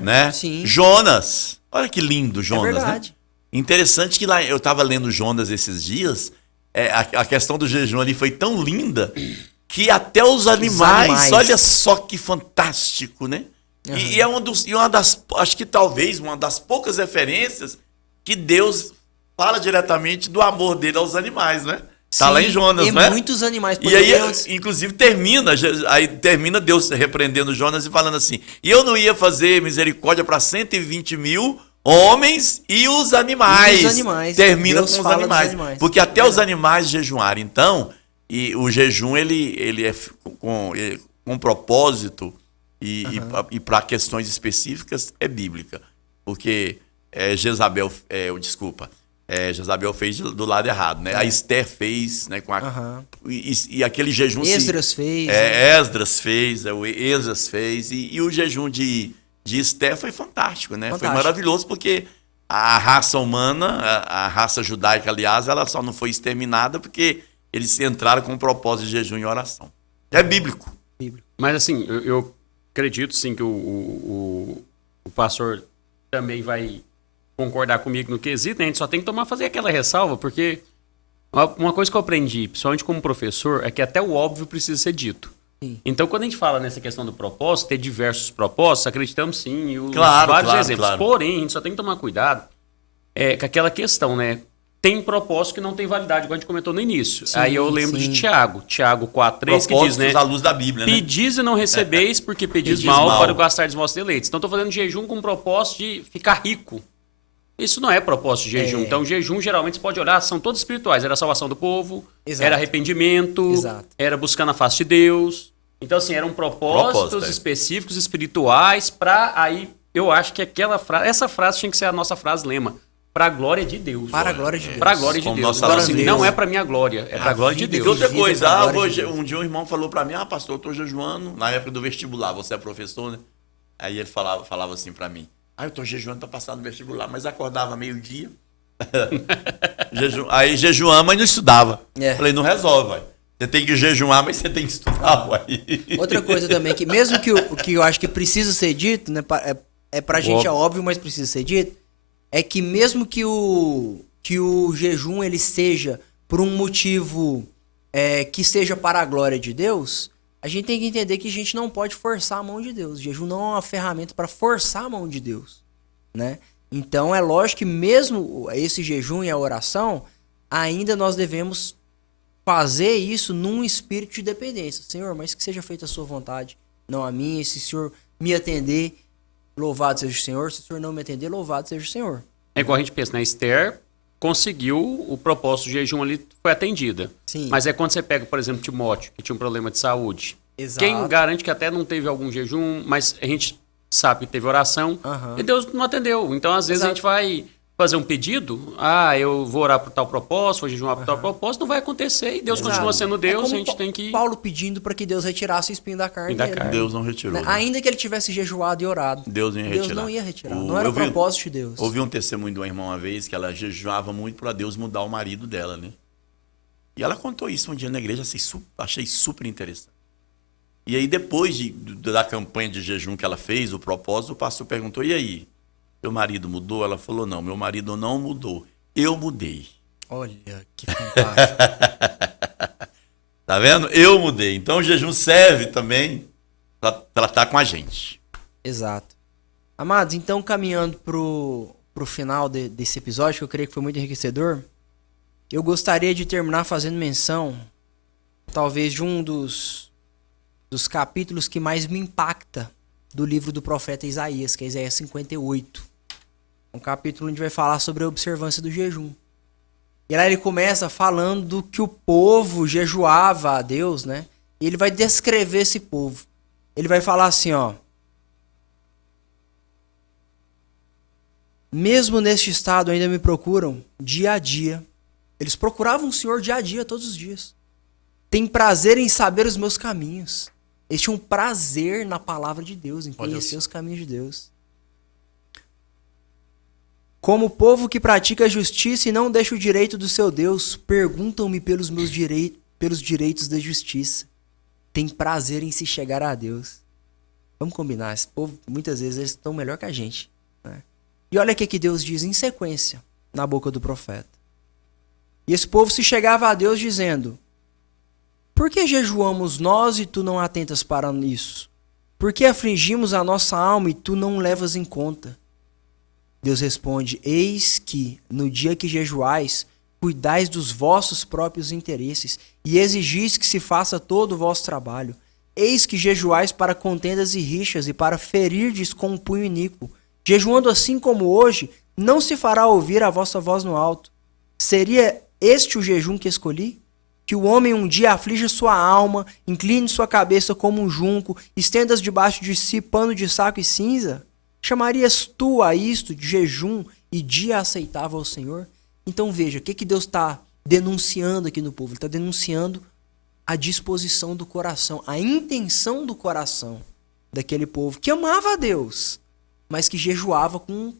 né? Sim. Jonas. Olha que lindo Jonas, é verdade. né? Interessante que lá eu estava lendo Jonas esses dias, a questão do jejum ali foi tão linda que até os animais, olha só que fantástico, né? Uhum. E é uma das, acho que talvez uma das poucas referências que Deus fala diretamente do amor dele aos animais, né? Tá lá em Jonas, né? Muitos animais. E aí, inclusive, termina Deus repreendendo Jonas e falando assim: e eu não ia fazer misericórdia para 120 mil homens e os animais. Termina Deus com os animais. Porque até os animais jejuaram. Então, e o jejum, ele é com propósito e para questões específicas é bíblica. Porque Jezabel fez do lado errado, né? A Esther fez, né? E aquele jejum... Esdras fez. Esdras fez. E o jejum de Esther foi fantástico, né? Fantástico. Foi maravilhoso porque a raça humana, a raça judaica, aliás, ela só não foi exterminada porque eles entraram com o propósito de jejum e oração. É bíblico. Mas assim, eu acredito sim que o pastor também vai concordar comigo no quesito, né? A gente só tem que fazer aquela ressalva, porque uma coisa que eu aprendi, principalmente como professor, é que até o óbvio precisa ser dito. Sim. Então, quando a gente fala nessa questão do propósito, ter diversos propósitos, acreditamos sim em vários exemplos. Claro. Porém, a gente só tem que tomar cuidado com aquela questão, né? Tem propósito que não tem validade, igual a gente comentou no início. Sim, aí eu lembro de Tiago 4:3, que diz, né? à luz da Bíblia, né? Pedis e não recebeis, porque pedis mal para gastar os vossos deleites. Então, estou fazendo jejum com o propósito de ficar rico. Isso não é propósito de jejum. Então, jejum, geralmente, você pode olhar, são todos espirituais. Era a salvação do povo, era arrependimento, era buscando a face de Deus. Então, assim, eram propósitos específicos, espirituais, para aí, eu acho que essa frase tinha que ser a nossa frase lema. Para a glória de Deus. Para a glória de Deus. Para a glória de Deus. Então, assim, não é para minha glória, é para a glória de Deus. E outra coisa, um dia um irmão falou para mim, pastor, eu estou jejuando, na época do vestibular, você é professor, né? Aí ele falava assim para mim, eu estou jejuando para passar no vestibular, mas acordava meio-dia, aí jejuamos, mas não estudava. Falei, não resolve, vai. Você tem que jejuar, mas você tem que estudar, vai. Outra coisa também, que mesmo que eu acho que precisa ser dito, né? Pra gente é óbvio, mas precisa ser dito, é que mesmo que o jejum ele seja por um motivo que seja para a glória de Deus, a gente tem que entender que a gente não pode forçar a mão de Deus. O jejum não é uma ferramenta para forçar a mão de Deus, né? Então é lógico que mesmo esse jejum e a oração, ainda nós devemos fazer isso num espírito de dependência. Senhor, mas que seja feita a sua vontade, não a minha. Se o Senhor me atender, louvado seja o Senhor. Se o Senhor não me atender, louvado seja o Senhor. É igual a gente pensa, né? Esther conseguiu o propósito do jejum ali, foi atendida. Sim. Mas é quando você pega, por exemplo, Timóteo, que tinha um problema de saúde. Exato. Quem garante que até não teve algum jejum, mas a gente sabe que teve oração e Deus não atendeu. Então, às vezes, a gente vai fazer um pedido, eu vou orar por tal propósito, vou jejuar por tal propósito, não vai acontecer e Deus continua sendo Deus, a gente tem que... Paulo pedindo para que Deus retirasse o espinho da carne dele. Deus não retirou. Né? Ainda que ele tivesse jejuado e orado, Deus não ia retirar. Não era o propósito de Deus. Ouvi um testemunho de uma irmã uma vez que ela jejuava muito para Deus mudar o marido dela, né? E ela contou isso um dia na igreja, achei super interessante. E aí, depois da campanha de jejum que ela fez, o propósito, o pastor perguntou, e aí? Meu marido mudou? Ela falou, não, meu marido não mudou. Eu mudei. Olha, que fantástico. Tá vendo? Eu mudei. Então, o jejum serve também para tratar com a gente. Exato. Amados, então, caminhando pro final desse episódio, que eu creio que foi muito enriquecedor, eu gostaria de terminar fazendo menção, talvez, de um dos capítulos que mais me impacta do livro do profeta Isaías, que é Isaías 58. Um capítulo onde vai falar sobre a observância do jejum. E lá ele começa falando do que o povo jejuava a Deus, né? E ele vai descrever esse povo. Ele vai falar assim, ó. Mesmo neste estado ainda me procuram dia a dia. Eles procuravam o Senhor dia a dia, todos os dias. Tem prazer em saber os meus caminhos. Eles tinham prazer na palavra de Deus, em conhecer os caminhos de Deus. Como povo que pratica a justiça e não deixa o direito do seu Deus, perguntam-me pelos direitos da justiça. Tem prazer em se chegar a Deus. Vamos combinar, esse povo, muitas vezes, eles estão melhor que a gente. Né? E olha o que Deus diz em sequência, na boca do profeta. E esse povo se chegava a Deus dizendo, por que jejuamos nós e tu não atentas para isso? Por que afligimos a nossa alma e tu não levas em conta? Deus responde, eis que, no dia que jejuais, cuidais dos vossos próprios interesses e exigis que se faça todo o vosso trabalho. Eis que jejuais para contendas e rixas e para ferirdes com um punho iníquo. Jejuando assim como hoje, não se fará ouvir a vossa voz no alto. Seria este o jejum que escolhi? Que o homem um dia aflige sua alma, incline sua cabeça como um junco, estendas debaixo de si pano de saco e cinza? Chamarias tu a isto de jejum e dia aceitável ao Senhor? Então veja, o que Deus está denunciando aqui no povo? Ele está denunciando a disposição do coração, a intenção do coração daquele povo que amava a Deus, mas que jejuava com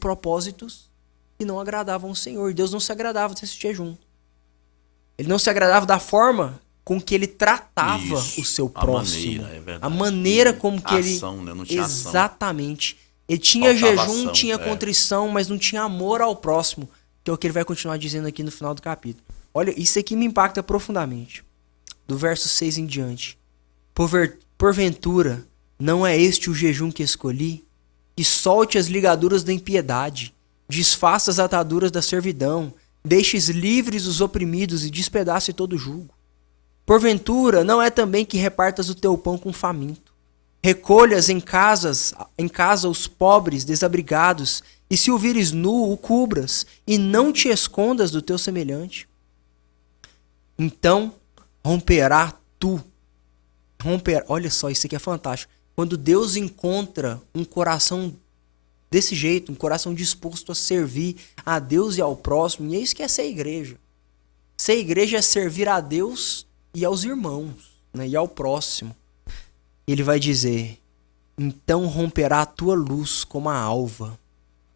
propósitos que não agradavam ao Senhor. Deus não se agradava desse jejum. Ele não se agradava da forma com que ele tratava o seu próximo. A maneira como que ele... Ação, né? Não tinha exatamente. Ele tinha jejum, tinha contrição, mas não tinha amor ao próximo, que é o que ele vai continuar dizendo aqui no final do capítulo. Olha, isso aqui me impacta profundamente. Do verso 6 em diante. Porventura, não é este o jejum que escolhi? Que solte as ligaduras da impiedade, desfaça as ataduras da servidão, deixes livres os oprimidos e despedace todo jugo. Porventura, não é também que repartas o teu pão com faminto, recolhas em casa os pobres desabrigados, e se o vires nu, o cubras, e não te escondas do teu semelhante? Então romperá tu. Olha só, isso aqui é fantástico. Quando Deus encontra um coração desse jeito, um coração disposto a servir a Deus e ao próximo, e é isso que é ser igreja. Ser igreja é servir a Deus e aos irmãos, né, e ao próximo. Ele vai dizer, então romperá a tua luz como a alva,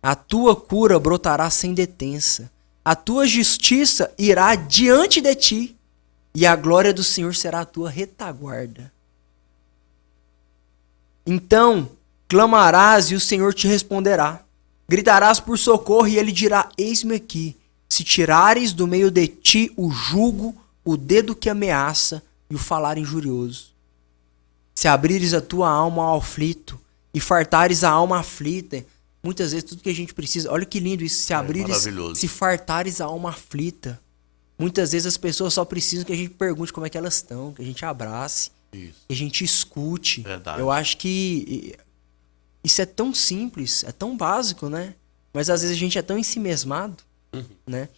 a tua cura brotará sem detença, a tua justiça irá diante de ti, e a glória do Senhor será a tua retaguarda. Então clamarás e o Senhor te responderá, gritarás por socorro e ele dirá, eis-me aqui, se tirares do meio de ti o jugo, o dedo que ameaça e o falar injurioso. Se abrires a tua alma ao aflito e fartares a alma aflita, muitas vezes tudo que a gente precisa, olha que lindo isso, se abrires, se fartares a alma aflita. Muitas vezes as pessoas só precisam que a gente pergunte como é que elas estão, que a gente abrace, que a gente escute. Verdade. Eu acho que isso é tão simples, é tão básico, né? Mas às vezes a gente é tão ensimesmado, né?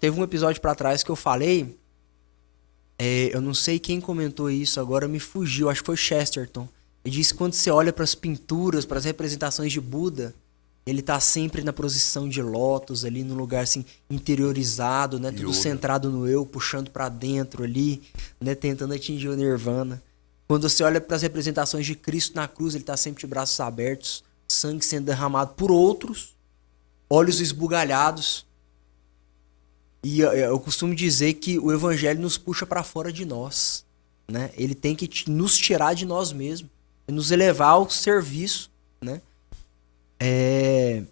Teve um episódio pra trás que eu falei, eu não sei quem comentou isso, agora me fugiu, acho que foi Chesterton. Ele disse que quando você olha pras pinturas, pras representações de Buda, ele tá sempre na posição de lótus ali, num lugar assim, interiorizado, né? Tudo centrado no eu, puxando pra dentro ali, né? Tentando atingir o nirvana. Quando você olha pras representações de Cristo na cruz, ele tá sempre de braços abertos, sangue sendo derramado por outros, olhos esbugalhados. E eu costumo dizer que o evangelho nos puxa pra fora de nós, né? Ele tem que nos tirar de nós mesmos, nos elevar ao serviço, né? E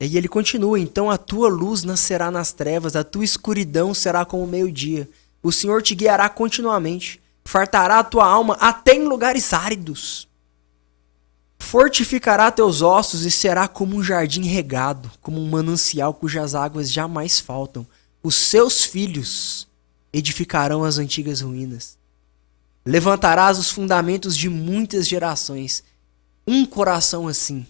ele continua, então a tua luz nascerá nas trevas, a tua escuridão será como o meio-dia. O Senhor te guiará continuamente, fartará a tua alma até em lugares áridos. Fortificará teus ossos e será como um jardim regado, como um manancial cujas águas jamais faltam. Os seus filhos edificarão as antigas ruínas. Levantarás os fundamentos de muitas gerações. Um coração assim,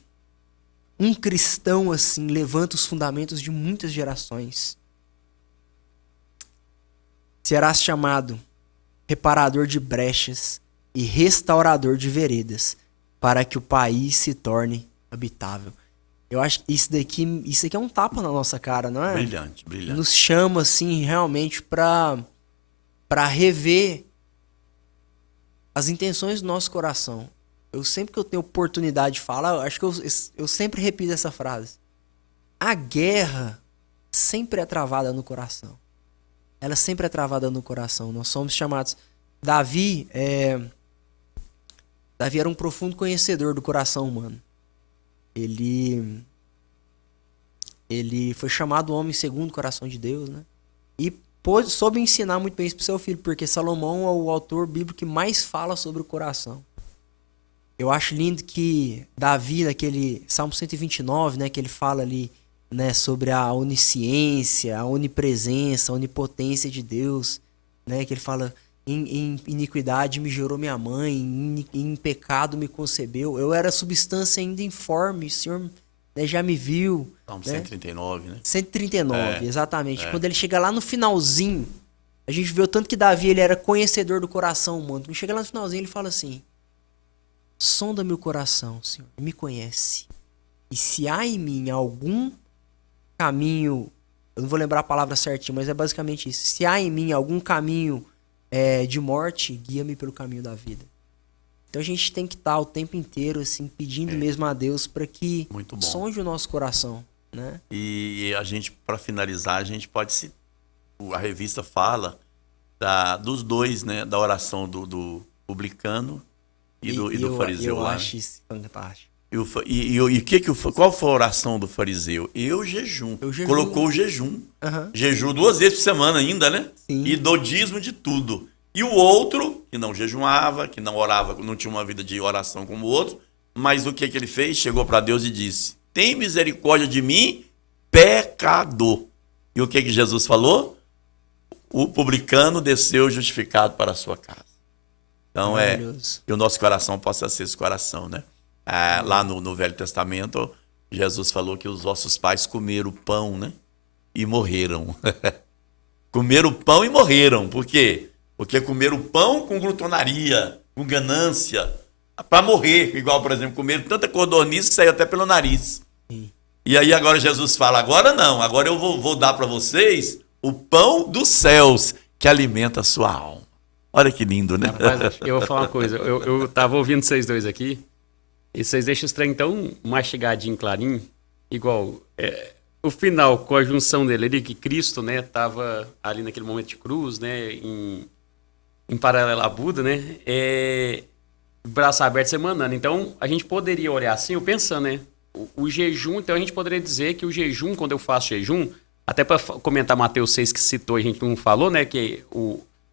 um cristão assim, levanta os fundamentos de muitas gerações. Serás chamado reparador de brechas e restaurador de veredas, para que o país se torne habitável. Eu acho que isso aqui é um tapa na nossa cara, não é? Brilhante, brilhante. Nos chama, assim, realmente para rever as intenções do nosso coração. Eu sempre que eu tenho oportunidade de falar, acho que eu sempre repito essa frase. A guerra sempre é travada no coração. Ela sempre é travada no coração. Nós somos chamados... Davi era um profundo conhecedor do coração humano. Ele foi chamado homem segundo o coração de Deus, né? E soube ensinar muito bem isso para o seu filho, porque Salomão é o autor bíblico que mais fala sobre o coração. Eu acho lindo que Davi, naquele Salmo 129, né, que ele fala ali, né, sobre a onisciência, a onipresença, a onipotência de Deus, né, que ele fala, em iniquidade me gerou minha mãe, em pecado me concebeu, eu era substância ainda informe, o Senhor, né, já me viu. Salmo, né? 139, né? 139, exatamente. Quando ele chega lá no finalzinho, a gente vê o tanto que Davi ele era conhecedor do coração humano. Quando chega lá no finalzinho, ele fala assim: sonda-me o coração, Senhor, e me conhece. E se há em mim algum caminho, eu não vou lembrar a palavra certinha, mas é basicamente isso. Se há em mim algum caminho de morte, guia-me pelo caminho da vida. Então a gente tem que estar o tempo inteiro assim, pedindo mesmo a Deus para que sonde o nosso coração, né? E a gente, para finalizar, a gente pode se... A revista fala dos dois, né? Da oração do publicano e do fariseu. Eu lá, acho isso fantástico. Qual foi a oração do fariseu? Eu jejum. Colocou o jejum. Uhum. Jejum 2 vezes por semana ainda, né? Sim. E do dízimo de tudo. E o outro, que não jejuava, que não orava, não tinha uma vida de oração como o outro, mas o que ele fez? Chegou para Deus e disse: tem misericórdia de mim, pecador. E o que Jesus falou? O publicano desceu justificado para a sua casa. Então que o nosso coração possa ser esse coração, né? Lá no Velho Testamento, Jesus falou que os vossos pais comeram pão, né? E morreram. Comeram pão e morreram. Por quê? Porque comeram pão com glutonaria, com ganância, para morrer. Igual, por exemplo, comeram tanta codorniz que saiu até pelo nariz. Sim. E aí agora Jesus fala: agora não, agora eu vou dar para vocês o pão dos céus que alimenta a sua alma. Olha que lindo, né? Rapaz, eu vou falar uma coisa. Eu tava ouvindo vocês dois aqui. E vocês deixam os trem tão mastigadinho, clarinho, igual o final, com a junção dele ali, que Cristo, né, tava ali naquele momento de cruz, né, em paralelo a Buda, né, braço aberto semanando. Então, a gente poderia olhar assim, eu pensando, né, o jejum, então a gente poderia dizer que o jejum, quando eu faço jejum, até para comentar Mateus 6 que citou, a gente não falou, né, que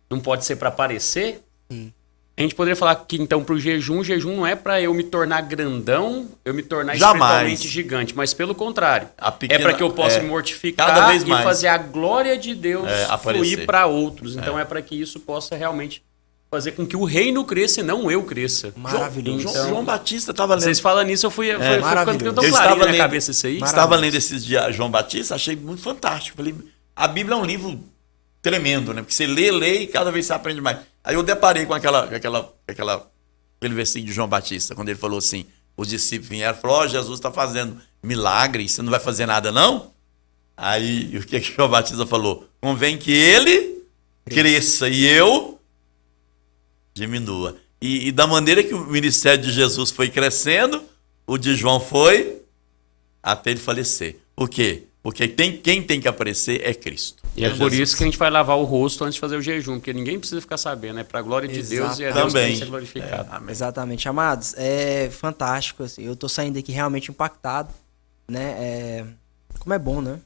não pode ser para aparecer. Sim. A gente poderia falar que, então, para o jejum não é para eu me tornar grandão, eu me tornar espiritualmente gigante, mas pelo contrário. É para que eu possa me mortificar cada vez mais, e fazer a glória de Deus fluir para outros. Então, é para que isso possa realmente fazer com que o reino cresça e não eu cresça. Maravilhoso. João Batista estava lendo. Vocês falam nisso, foi ficando tão Eu clarinho estava na minha lendo, cabeça isso aí. estava lendo esses dias João Batista, achei muito fantástico. Falei, a Bíblia é um livro tremendo, né? Porque você lê e cada vez você aprende mais. Aí eu deparei com aquele versículo de João Batista, quando ele falou assim, os discípulos vieram e falaram, ó, Jesus está fazendo milagre, você não vai fazer nada não? Aí o que João Batista falou? Convém que ele cresça e eu diminua. E da maneira que o ministério de Jesus foi crescendo, o de João foi até ele falecer. Por quê? Porque quem tem que aparecer é Cristo. E é por isso que a gente vai lavar o rosto antes de fazer o jejum, porque ninguém precisa ficar sabendo, é para a glória de Deus e é Deus que tem que ser glorificado. Exatamente, amados, é fantástico, assim, eu tô saindo aqui realmente impactado, né, como é bom, né?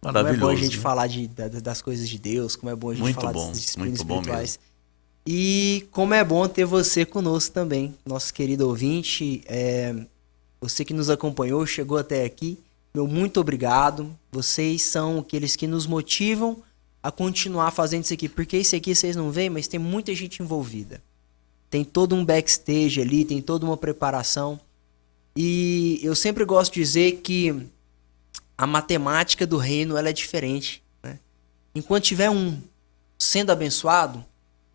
Maravilhoso. Como é bom a gente falar das coisas de Deus, como é bom a gente muito falar bom, das disciplinas muito bom espirituais. E como é bom ter você conosco também, nosso querido ouvinte, você que nos acompanhou, chegou até aqui, meu muito obrigado. Vocês são aqueles que nos motivam a continuar fazendo isso aqui, porque isso aqui vocês não veem, mas tem muita gente envolvida. Tem todo um backstage ali, tem toda uma preparação. E eu sempre gosto de dizer que a matemática do reino ela é diferente, né? Enquanto tiver um sendo abençoado,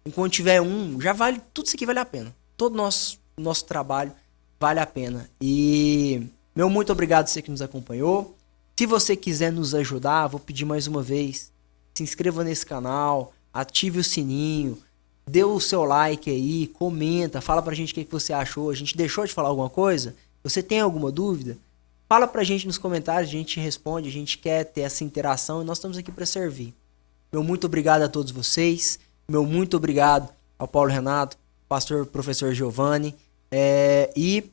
enquanto tiver um, já vale, tudo isso aqui vale a pena. Todo nosso trabalho vale a pena. E meu muito obrigado a você que nos acompanhou. Se você quiser nos ajudar, vou pedir mais uma vez, se inscreva nesse canal, ative o sininho, dê o seu like aí, comenta, fala pra gente o que você achou. A gente deixou de falar alguma coisa? Você tem alguma dúvida? Fala pra gente nos comentários, a gente responde, a gente quer ter essa interação e nós estamos aqui para servir. Meu muito obrigado a todos vocês, meu muito obrigado ao Paulo Renato, pastor professor Giovanni, e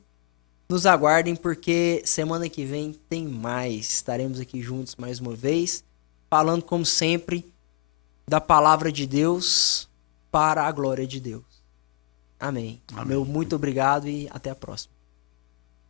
nos aguardem porque semana que vem tem mais. Estaremos aqui juntos mais uma vez, falando como sempre da palavra de Deus para a glória de Deus. Amém. Meu muito obrigado e até a próxima.